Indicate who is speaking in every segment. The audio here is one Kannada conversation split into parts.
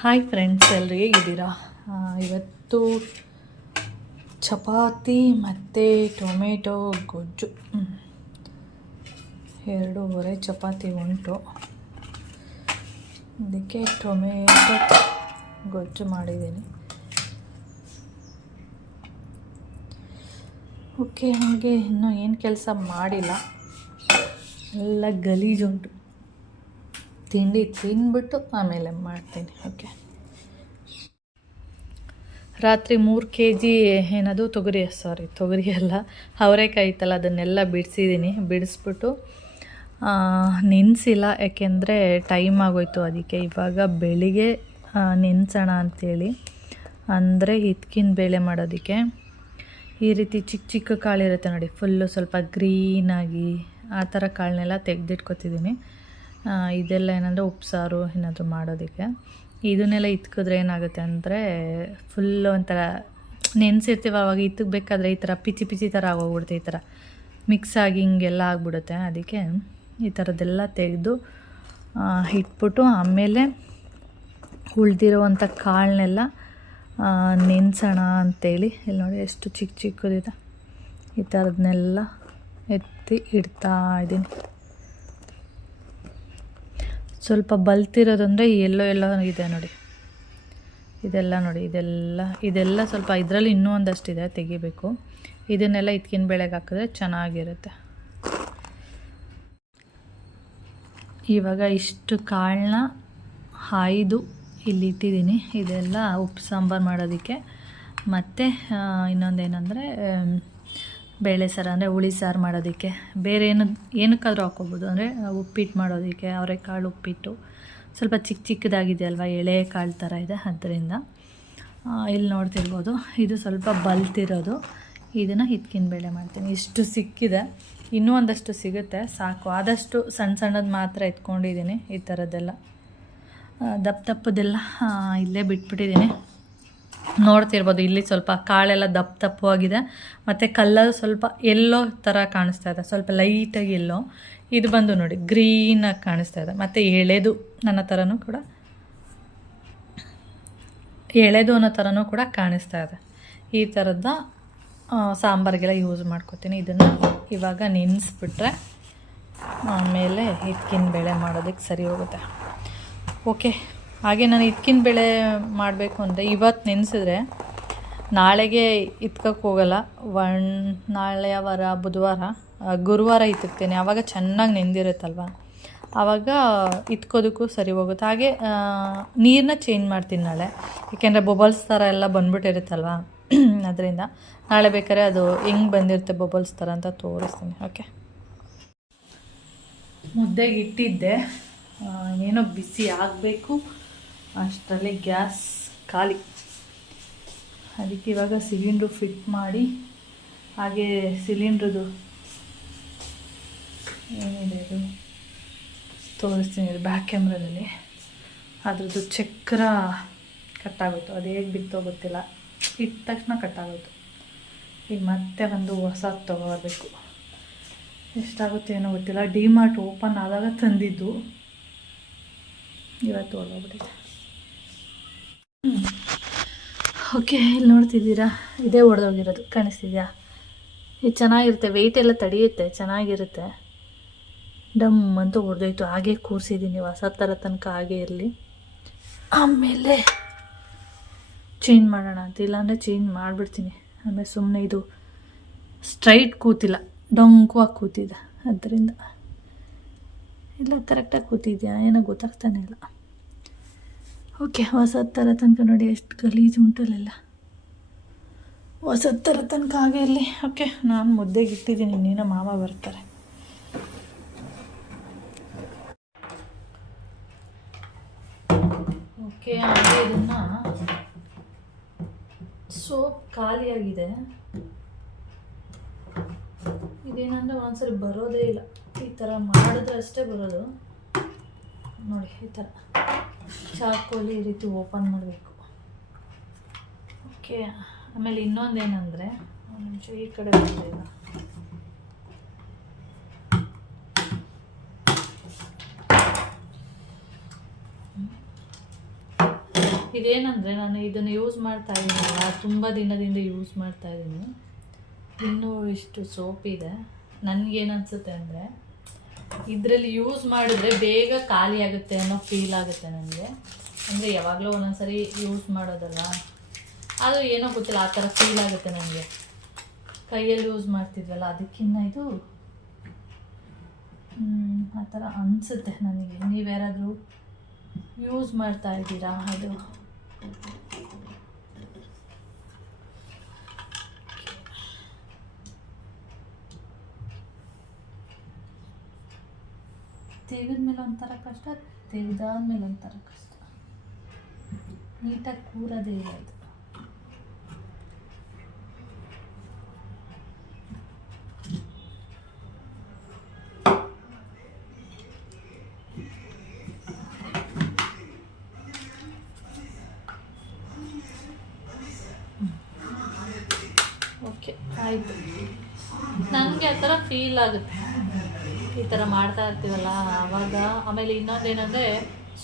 Speaker 1: ಹಾಯ್ ಫ್ರೆಂಡ್ಸ್ ಎಲ್ಲರೂ ಹೇಗಿದ್ದೀರಾ? ಇವತ್ತು ಚಪಾತಿ ಮತ್ತು ಟೊಮೆಟೊ ಗೊಜ್ಜು. ಎರಡೂವರೆ ಚಪಾತಿ ಉಂಟು. ಅದಕ್ಕೆ ಟೊಮೆಟೊ ಗೊಜ್ಜು ಮಾಡಿದ್ದೀನಿ. ಓಕೆ, ಹಾಗೆ ಇನ್ನೂ ಏನು ಕೆಲಸ ಮಾಡಿಲ್ಲ. ಎಲ್ಲ ಗಲೀಜುಂಟು ತಿಂಡಿ ತಿಂದ್ಬಿಟ್ಟು ಆಮೇಲೆ ಮಾಡ್ತೀನಿ ಓಕೆ ರಾತ್ರಿ ಮೂರು ಕೆ ಜಿ ಏನದು ತೊಗರಿ ಸಾರಿ ತೊಗರಿ ಅಲ್ಲ, ಅವರೆಕಾಯಿ ಇತ್ತಲ್ಲ, ಅದನ್ನೆಲ್ಲ ಬಿಡಿಸಿದ್ದೀನಿ. ಬಿಡಿಸ್ಬಿಟ್ಟು ನೆನೆಸಿಲ್ಲ, ಯಾಕೆಂದರೆ ಟೈಮ್ ಆಗೋಯ್ತು ಅದಕ್ಕೆ. ಇವಾಗ ಬೆಳಿಗ್ಗೆ ನೆನೆಸೋಣ ಅಂಥೇಳಿ ಅಂದರೆ ಹಿತ್ಕಿನ ಬೇಳೆ ಮಾಡೋದಕ್ಕೆ. ಈ ರೀತಿ ಚಿಕ್ಕ ಚಿಕ್ಕ ಕಾಳಿರುತ್ತೆ ನೋಡಿ ಫುಲ್ಲು ಸ್ವಲ್ಪ ಗ್ರೀನಾಗಿ ಆ ಥರ ಕಾಳನ್ನೆಲ್ಲ ತೆಗೆದಿಟ್ಕೊತಿದ್ದೀನಿ. ಇದೆಲ್ಲ ಏನಂದರೆ ಉಪ್ಸಾರು ಏನಾದರೂ ಮಾಡೋದಕ್ಕೆ. ಇದನ್ನೆಲ್ಲ ಇತ್ಕಿದ್ರೆ ಏನಾಗುತ್ತೆ ಅಂದರೆ ಫುಲ್ಲು ಒಂಥರ ನೆನೆಸಿರ್ತೀವಿ, ಅವಾಗ ಇತ್ತಬೇಕಾದ್ರೆ ಈ ಥರ ಪಿಚಿ ಪಿಚಿ ಥರ ಆಗೋಗ್ಬಿಡುತ್ತೆ, ಈ ಥರ ಮಿಕ್ಸ್ ಆಗಿ ಹಿಂಗೆಲ್ಲ ಆಗ್ಬಿಡುತ್ತೆ. ಅದಕ್ಕೆ ಈ ಥರದ್ದೆಲ್ಲ ತೆಗೆದು ಇಟ್ಬಿಟ್ಟು ಆಮೇಲೆ ಉಳಿದಿರೋವಂಥ ಕಾಳನ್ನೆಲ್ಲ ನೆನೆಸೋಣ ಅಂತೇಳಿ. ಇಲ್ಲಿ ನೋಡಿ ಎಷ್ಟು ಚಿಕ್ಕ ಚಿಕ್ಕದಿದೆ. ಈ ಥರದನ್ನೆಲ್ಲ ಎತ್ತಿ ಇಡ್ತಾ ಇದ್ದೀನಿ. ಸ್ವಲ್ಪ ಬಲ್ತಿರೋದಂದರೆ ಎಲ್ಲೋ ಎಲ್ಲೋ ಇದೆ ನೋಡಿ. ಇದೆಲ್ಲ ನೋಡಿ, ಇದೆಲ್ಲ ಇದೆಲ್ಲ ಸ್ವಲ್ಪ ಇದರಲ್ಲಿ ಇನ್ನೂ ಒಂದಷ್ಟಿದೆ, ತೆಗಿಬೇಕು. ಇದನ್ನೆಲ್ಲ ಇದ್ಕಿನ ಬೆಳೆಗೆ ಹಾಕಿದ್ರೆ ಚೆನ್ನಾಗಿರುತ್ತೆ. ಇವಾಗ ಇಷ್ಟು ಕಾಳನ್ನ ಹಾಯ್ದು ಇಲ್ಲಿ ಇಟ್ಟಿದ್ದೀನಿ. ಇದೆಲ್ಲ ಉಪ್ಪು ಸಾಂಬಾರು ಮಾಡೋದಕ್ಕೆ. ಮತ್ತು ಇನ್ನೊಂದೇನೆಂದರೆ ಬೇಳೆ ಸಾರು ಅಂದರೆ ಹುಳಿ ಸಾರು ಮಾಡೋದಕ್ಕೆ. ಬೇರೆ ಏನು, ಏನಕ್ಕಾದ್ರೂ ಹಾಕ್ಕೋಬೋದು. ಅಂದರೆ ಉಪ್ಪಿಟ್ಟು ಮಾಡೋದಕ್ಕೆ, ಅವರೆಕಾಳು ಉಪ್ಪಿಟ್ಟು. ಸ್ವಲ್ಪ ಚಿಕ್ಕ ಚಿಕ್ಕದಾಗಿದೆ ಅಲ್ವಾ ಎಳೆ ಕಾಳು ಥರ ಇದೆ ಅದರಿಂದ. ಇಲ್ಲಿ ನೋಡ್ತಿರ್ಬೋದು, ಇದು ಸ್ವಲ್ಪ ಬಲ್ತಿರೋದು. ಇದನ್ನು ಹಿತ್ಕಿನ ಬೇಳೆ ಮಾಡ್ತೀನಿ. ಇಷ್ಟು ಸಿಕ್ಕಿದೆ. ಇನ್ನೂ ಒಂದಷ್ಟು ಸಿಗುತ್ತೆ, ಸಾಕು. ಆದಷ್ಟು ಸಣ್ಣ ಸಣ್ಣದು ಮಾತ್ರ ಎತ್ಕೊಂಡಿದ್ದೀನಿ ಈ ಥರದ್ದೆಲ್ಲ ದಪ್ಪ ದಪ್ಪದೆಲ್ಲ ಇಲ್ಲೇ ಬಿಟ್ಬಿಟ್ಟಿದ್ದೀನಿ. ನೋಡ್ತಿರ್ಬೋದು. ಇಲ್ಲಿ ಸ್ವಲ್ಪ ಕಾಳೆಲ್ಲ ದಪ್ಪ ದಪ್ಪವಾಗಿದೆ ಮತ್ತು ಕಲ್ಲರ್ ಸ್ವಲ್ಪ ಎಲ್ಲೋ ಥರ ಕಾಣಿಸ್ತಾ ಇದೆ. ಸ್ವಲ್ಪ ಲೈಟಾಗಿ ಎಲ್ಲೋ ಇದು ಬಂದು ನೋಡಿ ಗ್ರೀನಾಗಿ ಕಾಣಿಸ್ತಾ ಇದೆ. ಮತ್ತು ಎಳೆದು ನನ್ನ ಥರನೂ ಕೂಡ, ಎಳೆದು ಅನ್ನೋ ಥರನೂ ಕೂಡ ಕಾಣಿಸ್ತಾ ಇದೆ. ಈ ಥರದ ಸಾಂಬಾರಿಗೆಲ್ಲ ಯೂಸ್ ಮಾಡ್ಕೋತೀನಿ. ಇದನ್ನು ಇವಾಗ ನೆನೆಸ್ಬಿಟ್ರೆ ಆಮೇಲೆ ಹಿಟ್ಕಿನ ಬೇಳೆ ಮಾಡೋದಕ್ಕೆ ಸರಿ ಹೋಗುತ್ತೆ. ಓಕೆ ಹಾಗೆ ನಾನು ಇದ್ಕಿನ ಬೆಳೆ ಮಾಡಬೇಕು ಅಂದರೆ ಇವತ್ತು ನೆನೆಸಿದ್ರೆ, ನಾಳೆಗೆ ಇತ್ಕಕ್ಕೆ ಹೋಗಲ್ಲ. ಒನ್ ನಾಳೆ ವಾರ, ಬುಧವಾರ ಗುರುವಾರ ಇತ್ತಿರ್ತೇನೆ. ಆವಾಗ ಚೆನ್ನಾಗಿ ನೆಂದಿರುತ್ತಲ್ವ? ಆವಾಗ ಇತ್ಕೋದಕ್ಕೂ ಸರಿ ಹೋಗುತ್ತೆ. ಹಾಗೆ ನೀರನ್ನ ಚೇಂಜ್ ಮಾಡ್ತೀನಿ ನಾಳೆ. ಏಕೆಂದರೆ ಬೊಬಲ್ಸ್ ಥರ ಎಲ್ಲ ಬಂದ್ಬಿಟ್ಟಿರುತ್ತಲ್ವ? ಅದರಿಂದ ನಾಳೆ ಬೇಕಾದ್ರೆ ಅದು ಹೆಂಗೆ ಬಂದಿರುತ್ತೆ ಬೊಬಲ್ಸ್ ಥರ ಅಂತ ತೋರಿಸ್ತೀನಿ. ಓಕೆ ಮುದ್ದೆಗೆ ಇಟ್ಟಿದ್ದೆ. ಏನೋ ಬಿಸಿ ಆಗಬೇಕು. ಅಷ್ಟರಲ್ಲಿ ಗ್ಯಾಸ್ ಖಾಲಿ. ಅದಕ್ಕೆ ಇವಾಗ ಸಿಲಿಂಡ್ರು ಫಿಟ್ ಮಾಡಿ, ಹಾಗೆ ಸಿಲಿಂಡ್ರದು ಏನಿದೆ ಇದು? ತೋರಿಸ್ತೀನಿ ಇದು ಬ್ಯಾಕ್ ಕ್ಯಾಮ್ರಾದಲ್ಲಿ ಅದರದ್ದು ಚಕ್ರ ಕಟ್ಟಾಗೋಯ್ತು. ಅದು ಹೇಗೆ ಬಿತ್ತೋ ಗೊತ್ತಿಲ್ಲ. ಇಟ್ಟ ತಕ್ಷಣ ಕಟ್ಟಾಗೋಯ್ತು. ಈಗ ಮತ್ತೆ ಒಂದು ಹೊಸದು ತೊಗೊಬರ್ಬೇಕು ಎಷ್ಟಾಗುತ್ತೆ ಏನೋ ಗೊತ್ತಿಲ್ಲ. ಡಿಮಾರ್ಟ್ ಓಪನ್ ಆದಾಗ ತಂದಿದ್ದು. ಇವತ್ತು ಹೊರಗೋಗ್ಬಿಟ್ಟಿದೆ ಓಕೆ, ಇಲ್ಲಿ ನೋಡ್ತಿದ್ದೀರಾ? ಇದೇ ಒಡೆದೋಗಿರೋದು ಕಾಣಿಸ್ತಿದ್ಯಾ? ಇದು ಚೆನ್ನಾಗಿರುತ್ತೆ ವೆಯ್ಟ್ ಎಲ್ಲ ತಡೆಯುತ್ತೆ, ಚೆನ್ನಾಗಿರುತ್ತೆ. ಡಮ್ ಅಂತೂ ಒಡೆದೋಯ್ತು ಹಾಗೆ ಕೂರಿಸಿದ್ದೀನಿ ಹೊಸ ಥರ ತನಕ ಹಾಗೆ ಇರಲಿ. ಆಮೇಲೆ ಚೇಂಜ್ ಮಾಡೋಣ ಅಂತ, ಇಲ್ಲಾಂದರೆ ಚೇಂಜ್ ಮಾಡಿಬಿಡ್ತೀನಿ. ಆಮೇಲೆ ಸುಮ್ಮನೆ ಇದು ಸ್ಟ್ರೈಟ್ ಕೂತಿಲ್ಲ, ಡೊಂಕುವಾಗಿ ಕೂತಿದೆ, ಅದರಿಂದ. ಇಲ್ಲ ಕರೆಕ್ಟಾಗಿ ಕೂತಿದ್ಯಾ? ಏನೋ ಗೊತ್ತಾಗ್ತಾನೆ ಇಲ್ಲ. ಓಕೆ ಹೊಸ ಥರ ತನಕ ನೋಡಿ ಎಷ್ಟು ಗಲೀಜು ಉಂಟಲ್ಲೆಲ್ಲ. ಹೊಸ ಥರ ತನಕ ಹಾಗೆ ಇರಲಿ. ಓಕೆ, ನಾನು ಮುದ್ದೆಗೆ ಇಟ್ಟಿದ್ದೀನಿ, ಇನ್ನೇನೋ ಮಾವ ಬರ್ತಾರೆ. ಓಕೆ, ಹಾಗೆ ಇದನ್ನು ಸೋಪ್ ಖಾಲಿಯಾಗಿದೆ. ಇದೇನಂದರೆ ಒಂದ್ಸರಿ ಬರೋದೇ ಇಲ್ಲ. ಈ ಥರ ಮಾಡಿದ್ರೆ ಅಷ್ಟೇ ಬರೋದು. ನೋಡಿ, ಈ ಥರ ಚಾಕೋಲಿ ಈ ರೀತಿ ಓಪನ್ ಮಾಡಬೇಕು. ಓಕೆ, ಆಮೇಲೆ ಇನ್ನೊಂದೇನೆಂದರೆ, ಒಂದು ನಿಮಿಷ ಈ ಕಡೆ ಬಂದಿಲ್ಲ ಇದೇನಂದರೆ, ನಾನು ಇದನ್ನು ಯೂಸ್ ಮಾಡ್ತಾ ಇದ್ದೀನಲ್ಲ ತುಂಬ ದಿನದಿಂದ ಯೂಸ್ ಮಾಡ್ತಾ ಇದ್ದೀನಿ. ಇನ್ನೂ ಇಷ್ಟು ಸೋಪ್ ಇದೆ. ನನಗೇನು ಅನಿಸುತ್ತೆ ಅಂದರೆ ಇದರಲ್ಲಿ ಯೂಸ್ ಮಾಡಿದ್ರೆ ಬೇಗ ಖಾಲಿ ಆಗುತ್ತೆ ಅನ್ನೋ ಫೀಲ್ ಆಗುತ್ತೆ ನನಗೆ. ಅಂದರೆ ಯಾವಾಗಲೂ ಒಂದೊಂದ್ಸರಿ ಯೂಸ್ ಮಾಡೋದಲ್ಲ. ಅದು ಏನೋ ಗೊತ್ತಿಲ್ಲ, ಆ ಥರ ಫೀಲ್ ಆಗುತ್ತೆ ನನಗೆ. ಕೈಯಲ್ಲಿ ಯೂಸ್ ಮಾಡ್ತಿದ್ವಲ್ಲ ಅದಕ್ಕಿಂತ ಇದು ಆ ಥರ ಅನಿಸುತ್ತೆ ನನಗೆ. ನೀವ್ಯಾರಾದರೂ ಯೂಸ್ ಮಾಡ್ತಾ ಇದ್ದೀರಾ? ಅದು. ತೆಗೆದ್ಮೇಲೆ ಒಂಥರ ಕಷ್ಟ ತೆಗೆದಾದ್ಮೇಲೆ ಒಂಥರ ಕಷ್ಟ. ನೀಟಾಗಿ ಕೂರೋದೇ ಇರೋದು. ಓಕೆ ಆಯಿತು. ನನಗೆ ಆ ಥರ ಫೀಲ್ ಆಗುತ್ತೆ. ಈ ಥರ ಮಾಡ್ತಾ ಇರ್ತೀವಲ್ಲ ಆವಾಗ ಆಮೇಲೆ ಇನ್ನೊಂದೇನೆಂದರೆ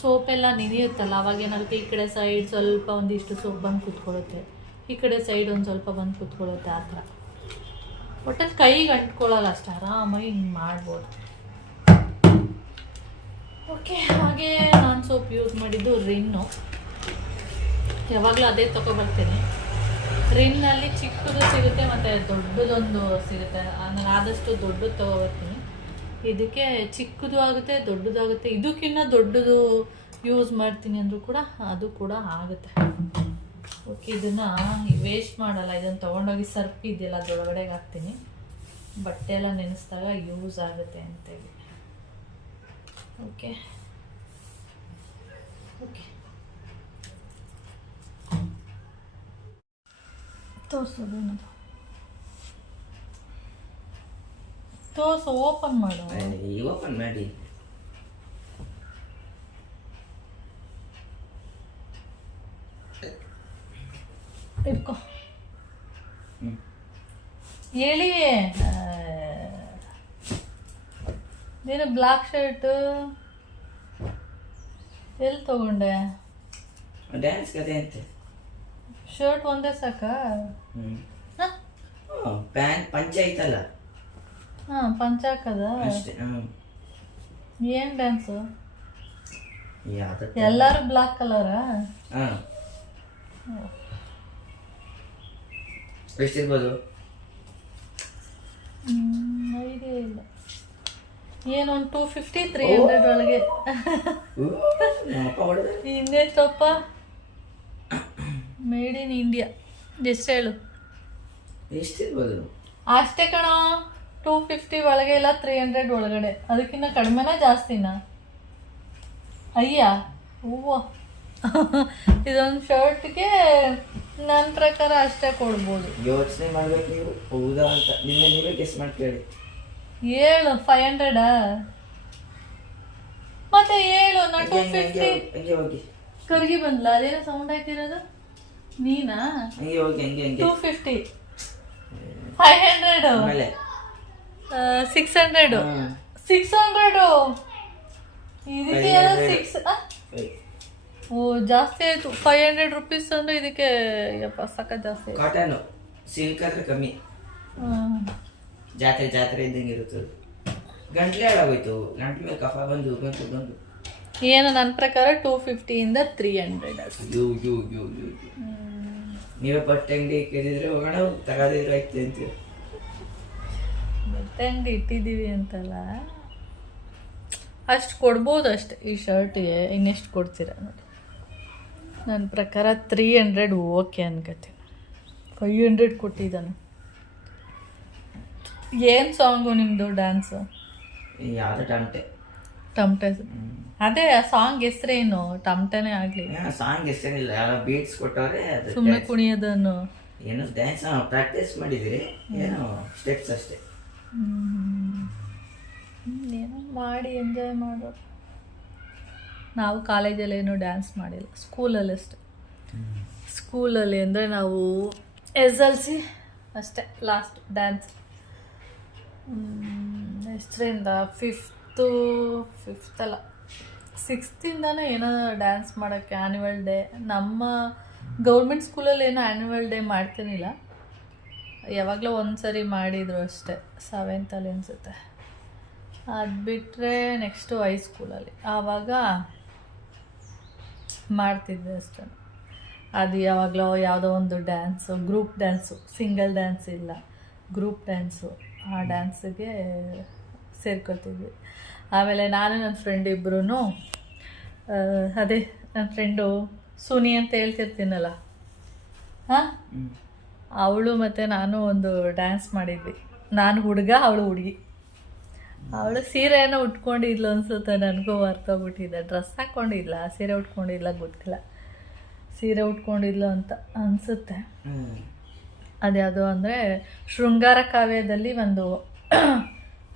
Speaker 1: ಸೋಪೆಲ್ಲ ನೆನೆಯುತ್ತಲ್ಲ, ಅವಾಗ ಏನಾಗುತ್ತೆ ಈ ಕಡೆ ಸೈಡ್ ಸ್ವಲ್ಪ ಒಂದಿಷ್ಟು ಸೋಪ್ ಬಂದು ಕೂತ್ಕೊಳ್ಳುತ್ತೆ, ಈ ಕಡೆ ಸೈಡ್ ಒಂದು ಸ್ವಲ್ಪ ಬಂದು ಕೂತ್ಕೊಳ್ಳುತ್ತೆ ಆ ಥರ ಒಟ್ಟಲ್ಲಿ ಕೈಗೆ ಅಂಟ್ಕೊಳ್ಳಲ್ಲ ಅಷ್ಟು, ಆರಾಮಾಗಿ ಹಿಂಗೆ ಮಾಡ್ಬೋದು. ಓಕೆ ಹಾಗೆ ನಾನು ಸೋಪ್ ಯೂಸ್ ಮಾಡಿದ್ದು ರಿನ್ನು. ಯಾವಾಗಲೂ ಅದೇ ತೊಗೊಬರ್ತೇನೆ ರಿನ್ನಲ್ಲಿ ಚಿಕ್ಕದು ಸಿಗುತ್ತೆ ಮತ್ತು ದೊಡ್ಡದೊಂದು ಸಿಗುತ್ತೆ ನಾನು ಆದಷ್ಟು ದೊಡ್ಡದು ತೊಗೊಬರ್ತೀನಿ ಇದಕ್ಕೆ ಚಿಕ್ಕದು ಆಗುತ್ತೆ, ದೊಡ್ಡದು ಆಗುತ್ತೆ. ಇದಕ್ಕಿಂತ ದೊಡ್ಡದು ಯೂಸ್ ಮಾಡ್ತೀನಿ ಅಂದರೂ ಕೂಡ ಅದು ಕೂಡ ಆಗುತ್ತೆ. ಓಕೆ ಇದನ್ನು ವೇಸ್ಟ್ ಮಾಡಲ್ಲ. ಇದನ್ನು ತೊಗೊಂಡೋಗಿ ಸರ್ಪ್ ಇದೆಯಲ್ಲ ಅದರೊಳಗಡೆಗೆ ಹಾಕ್ತೀನಿ. ಬಟ್ಟೆ ಎಲ್ಲ ನೆನೆಸಿದಾಗ ಯೂಸ್ ಆಗುತ್ತೆ ಅಂತೇಳಿ. ಓಕೆ ಓಕೆ ತೋರಿಸೋದು ಏನದು ತೋರ್ಸು ಓಪನ್ ಮಾಡು.
Speaker 2: ಓಪನ್ ಮಾಡಿ.
Speaker 1: ಇಟ್ಕೋ. ಹೇಳಿ ನೀನು ಬ್ಲಾಕ್ ಶರ್ಟ್ ಎಲ್ಲಿ ತಗೊಂಡೆ?
Speaker 2: ಡ್ಯಾನ್ಸ್ ಕತೆ ಅಂತೆ.
Speaker 1: ಶರ್ಟ್ ಒಂದೇ ಸಾಕಾ?
Speaker 2: ಪ್ಯಾಂಟ್ ಪಂಚ ಐತಲ್ಲ.
Speaker 1: ಹಾಂ ಪಂಚಾಕದ.
Speaker 2: ಅಷ್ಟೇ
Speaker 1: ಏನು ಡ್ಯಾನ್ಸು
Speaker 2: ಯಾವ್ದು
Speaker 1: ಎಲ್ಲರೂ ಬ್ಲ್ಯಾಕ್ ಕಲರಾ
Speaker 2: ಹಾ. ಎಷ್ಟಿರ್ಬೋದು?
Speaker 1: ಐಡಿಯಾ ಇಲ್ಲ. ಏನೊಂದು ಟೂ ಫಿಫ್ಟಿ ತ್ರೀ ಹಂಡ್ರೆಡ್ ಒಳಗೆ.
Speaker 2: ಊ,
Speaker 1: ತಪ್ಪ ಮೇಡ್ ಇನ್ ಇಂಡಿಯಾ ಎಷ್ಟು ಹೇಳು?
Speaker 2: ಎಷ್ಟಿರ್ಬೋದು?
Speaker 1: ಅಷ್ಟೇ ಕಣ. ಟೂ ಫಿಫ್ಟಿ ಒಳಗೆ ಇಲ್ಲ ತ್ರೀ ಹಂಡ್ರೆಡ್ ಒಳಗಡೆ. ಅದಕ್ಕಿಂತ ಕಡಿಮೆನ ಜಾಸ್ತಿನಾ? ಅಯ್ಯ ಹೂವ. ಇದೊಂದು ಶರ್ಟ್ಗೆ ನನ್ನ ಪ್ರಕಾರ ಅಷ್ಟೇ ಕೊಡ್ಬೋದು.
Speaker 2: ಯೋಚನೆ ಮಾಡ್ಬೇಕು ನೀವು ಹೌದಾ ಅಂತ. ನಿನ್ನೆ ನೀವೇ ಗೆಸ್ ಮಾಡಿ ಕೇಳಿ
Speaker 1: ಏಳು ಫೈವ್ ಹಂಡ್ರೆಡಾ ಮತ್ತೆ ಏಳು ನಾ ಟೂ ಫಿಫ್ಟಿ
Speaker 2: ಹೋಗಿ- ಹಂಗೆ ಹೋಗಿ
Speaker 1: ಕರ್ಗಿ ಬಂದ್ಲ ಅದೇನೋ ಸೌಂಡ್ ಆಯ್ತಿರೋದು ನೀನಾ?
Speaker 2: ಹಂಗೆ ಹೋಗಿ ಹಂಗೆ ಹಂಗೆ.
Speaker 1: ಟೂ ಫಿಫ್ಟಿ ಫೈವ್ ಹಂಡ್ರೆಡ್
Speaker 2: ಆಮೇಲೆ.
Speaker 1: Six hundred. ಸಿಕ್ಸ್ ಹಂಡ್ರೆಡ್ ಇದಕ್ಕೆ ಸಿಕ್ಸ್ ಓ ಜಾಸ್ತಿ ಆಯ್ತು. ಫೈವ್ ಹಂಡ್ರೆಡ್ ರುಪೀಸ್ ಅಂದ್ರೆ ಇದಕ್ಕೆ ಯಪ್ಪ ಸಕ್ಕ ಜಾಸ್ತಿ
Speaker 2: ಕಾಟನ್ ಸಿಲ್ಕ್ ಆದ್ರೆ ಕಮ್ಮಿ. ಜಾತ್ರೆ ಜಾತ್ರೆ ಇದ್ದಂಗೆ ಇರುತ್ತದೆ. ಗಂಟ್ಲೆ ಹಾಳಾಗೋಯ್ತು. ಗಂಟ್ಲೆ ಮೇಲೆ ಕಫ ಬಂದು ಬಂದು ಬಂದು
Speaker 1: ಏನು ನನ್ನ ಪ್ರಕಾರ ಟೂ ಫಿಫ್ಟಿಯಿಂದ three hundred
Speaker 2: you you you you. ನೀವೇ ಬಟ್ಟೆ ಅಂಗಡಿ ಕೇಳಿದ್ರೆ ಹೋಗೋಣ ತಗೋದಿದ್ರೆ ಆಯ್ತು ಅಂತೀರ?
Speaker 1: ಅಂಗಡಿ ಇಟ್ಟಿದ್ದೀವಿ ಅಂತಲ್ಲ. ಅಷ್ಟು ಕೊಡ್ಬೋದು ಅಷ್ಟೆ ಈ ಶರ್ಟ್ಗೆ ಇನ್ನೆಷ್ಟು ಕೊಡ್ತೀರಾ ನೋಡಿ. ನನ್ನ ಪ್ರಕಾರ ತ್ರೀ ಹಂಡ್ರೆಡ್ ಓಕೆ ಅನ್ಕತ್ತೆ. ಫೈವ್ ಹಂಡ್ರೆಡ್ ಕೊಟ್ಟಿದ್ದಾನೆ. ಏನು ಸಾಂಗು ನಿಮ್ಮದು ಡ್ಯಾನ್ಸು
Speaker 2: ಯಾವ್ದು ಟಮಟೆ?
Speaker 1: ಟಮ್ಟೆ. ಅದೇ ಆ ಸಾಂಗ್ ಹೆಸರೇನು? ಟಮಟೆನೇ ಆಗಲಿ.
Speaker 2: ಸಾಂಗ್ ಹೆಸರಿಲ್ಲ ಯಾರೋ ಬೀಟ್ಸ್ ಕೊಟ್ಟವ್ರೆ
Speaker 1: ಸುಮ್ಮನೆ. ಕುಣಿಯೋದನ್ನು.
Speaker 2: ಏನು ಡ್ಯಾನ್ಸ್ ಪ್ರಾಕ್ಟೀಸ್ ಮಾಡಿದಿರಿ ಏನು ಸ್ಟೆಪ್ಸ್ ಅಷ್ಟೇ.
Speaker 1: ಏನೋ ಮಾಡಿ ಎಂಜಾಯ್ ಮಾಡೋರು ನಾವು ಕಾಲೇಜಲ್ಲಿ ಏನು ಡ್ಯಾನ್ಸ್ ಮಾಡಿಲ್ಲ. ಸ್ಕೂಲಲ್ಲಿ ಅಷ್ಟೆ. ಸ್ಕೂಲಲ್ಲಿ ಅಂದರೆ ನಾವು ಎಸ್ ಎಲ್ ಸಿ ಅಷ್ಟೇ ಲಾಸ್ಟ್ ಡ್ಯಾನ್ಸ್ ಎಷ್ಟರಿಂದ? ಫಿಫ್ತು ಫಿಫ್ತ್ ಅಲ್ಲ. ಸಿಕ್ಸ್ತಿಂದನೇ ಏನೋ ಡ್ಯಾನ್ಸ್ ಮಾಡೋಕ್ಕೆ ಆ್ಯನ್ಯುವಲ್ ಡೇ ನಮ್ಮ ಗೌರ್ಮೆಂಟ್ ಸ್ಕೂಲಲ್ಲಿ ಏನೋ ಆ್ಯನ್ಯುವಲ್ ಡೇ ಮಾಡ್ತೀನಿಲ್ಲ. ಯಾವಾಗಲೂ ಒಂದು ಸರಿ ಮಾಡಿದರು ಅಷ್ಟೇ. ಸೆವೆಂತಲ್ಲಿ ಅನಿಸುತ್ತೆ. ಅದು ಬಿಟ್ಟರೆ ನೆಕ್ಸ್ಟು ಹೈಸ್ಕೂಲಲ್ಲಿ ಆವಾಗ ಮಾಡ್ತಿದ್ದೆ ಅಷ್ಟೇ. ಅದು ಯಾವಾಗಲೋ ಯಾವುದೋ ಒಂದು dance group dance single dance ಇಲ್ಲ. ಗ್ರೂಪ್ ಡ್ಯಾನ್ಸು ಆ ಡ್ಯಾನ್ಸಿಗೆ ಸೇರ್ಕೊತಿದ್ವಿ ಆಮೇಲೆ ನಾನು ನನ್ನ ಫ್ರೆಂಡ್ ಇಬ್ಬರೂ ಅದೇ ನನ್ನ ಫ್ರೆಂಡು ಸುನಿ ಅಂತ ಹೇಳ್ತಿರ್ತೀನಲ್ಲ. ಹಾಂ. ಅವಳು ಮತ್ತು ನಾನು ಒಂದು ಡ್ಯಾನ್ಸ್ ಮಾಡಿದ್ವಿ. ನಾನು ಹುಡುಗ, ಅವಳು ಹುಡುಗಿ. ಅವಳು ಸೀರೆಯನ್ನು ಉಟ್ಕೊಂಡಿದ್ಲು ಅನ್ಸುತ್ತೆ, ನನಗೂ ಮರ್ತೋಗ್ಬಿಟ್ಟಿದೆ ಡ್ರೆಸ್ ಹಾಕ್ಕೊಂಡಿಲ್ಲ ಸೀರೆ ಉಟ್ಕೊಂಡಿಲ್ಲ ಗೊತ್ತಿಲ್ಲ. ಸೀರೆ ಉಟ್ಕೊಂಡಿದ್ಲು ಅಂತ ಅನಿಸುತ್ತೆ. ಅದ್ಯಾವುದು ಅಂದರೆ ಶೃಂಗಾರ ಕಾವ್ಯದಲ್ಲಿ ಒಂದು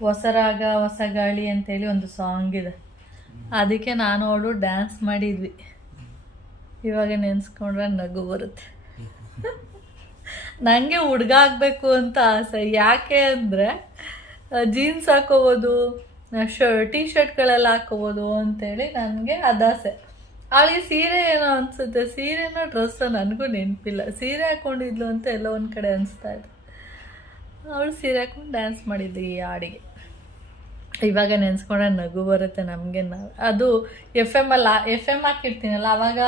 Speaker 1: ಹೊಸ ರಾಗ ಹೊಸ ಗಾಳಿ ಅಂತೇಳಿ ಒಂದು ಸಾಂಗ್ ಇದೆ. ಅದಕ್ಕೆ ನಾನು ಅವಳು ಡ್ಯಾನ್ಸ್ ಮಾಡಿದ್ವಿ. ಇವಾಗ ನೆನೆಸ್ಕೊಂಡ್ರೆ ನಗು ಬರುತ್ತೆ. ನನಗೆ ಹುಡುಗ ಆಗಬೇಕು ಅಂತ ಆಸೆ. ಯಾಕೆ ಅಂದರೆ ಜೀನ್ಸ್ ಹಾಕೋಬೋದು ಶರ್ಟ್ ಟೀ ಶರ್ಟ್ಗಳೆಲ್ಲ ಹಾಕೋಬೋದು ಅಂತೇಳಿ ನನಗೆ ಅದಾಸೆ. ಅವಳಿಗೆ ಸೀರೆ ಏನೋ ಅನಿಸುತ್ತೆ. ಸೀರೆನೋ ಡ್ರೆಸ್ಸೋ ನನಗೂ ನೆನಪಿಲ್ಲ. ಸೀರೆ ಹಾಕ್ಕೊಂಡಿದ್ಲು ಅಂತ ಎಲ್ಲೋ ಒಂದು ಕಡೆ ಅನಿಸ್ತಾ ಇದೆ. ಅವಳು ಸೀರೆ ಹಾಕೊಂಡು ಡ್ಯಾನ್ಸ್ ಮಾಡಿದ್ಲು ಈ ಹಾಡಿಗೆ. ಇವಾಗ ನೆನೆಸ್ಕೊಂಡ್ರೆ ನಗು ಬರುತ್ತೆ ನಮಗೆ ನಾವು. ಅದು ಎಫ್ ಎಂ ಅಲ್ಲ ಎಫ್ ಎಂ ಹಾಕಿರ್ತೀನಲ್ಲ, ಅವಾಗ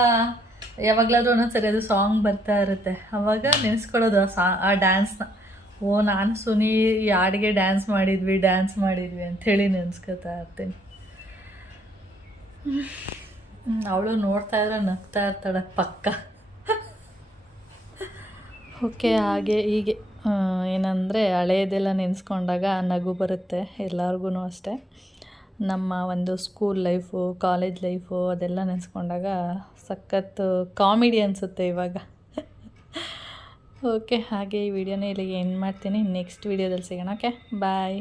Speaker 1: ಯಾವಾಗಲಾದ್ರೂ ಒಂದೊಂದ್ಸರಿ ಅದು ಸಾಂಗ್ ಬರ್ತಾ ಇರುತ್ತೆ. ಅವಾಗ ನೆನೆಸ್ಕೊಳ್ಳೋದು ಆ ಸಾ ಆ ಡ್ಯಾನ್ಸ್ನ ಓ, ನಾನು ಸುನಿ ಈ ಹಾಡಿಗೆ ಡ್ಯಾನ್ಸ್ ಮಾಡಿದ್ವಿ ಡ್ಯಾನ್ಸ್ ಮಾಡಿದ್ವಿ ಅಂಥೇಳಿ ನೆನೆಸ್ಕೊತಾ ಇರ್ತೀನಿ. ಅವಳು ನೋಡ್ತಾ ಇದ್ರೆ ನಗ್ತಾ ಇರ್ತಾಳೆ, ಪಕ್ಕ. ಓಕೆ, ಹಾಗೆ ಹೀಗೆ. ಏನಂದರೆ ಹಳೆಯದೆಲ್ಲ ನೆನೆಸ್ಕೊಂಡಾಗ ನಗು ಬರುತ್ತೆ ಎಲ್ಲರಿಗೂ ಅಷ್ಟೇ. ನಮ್ಮ ಒಂದು ಸ್ಕೂಲ್ ಲೈಫು ಕಾಲೇಜ್ ಲೈಫು ಅದೆಲ್ಲ ನೆನೆಸ್ಕೊಂಡಾಗ ಸಖತ್ತು ಕಾಮಿಡಿ ಅನಿಸುತ್ತೆ ಇವಾಗ. ಓಕೆ ಹಾಗೆ ಈ ವಿಡಿಯೋನೇ ಇಲ್ಲಿಗೆ ಏನು ಮಾಡ್ತೀನಿ. ನೆಕ್ಸ್ಟ್ ವಿಡಿಯೋದಲ್ಲಿ ಸಿಗೋಣ ಓಕೆ ಬಾಯ್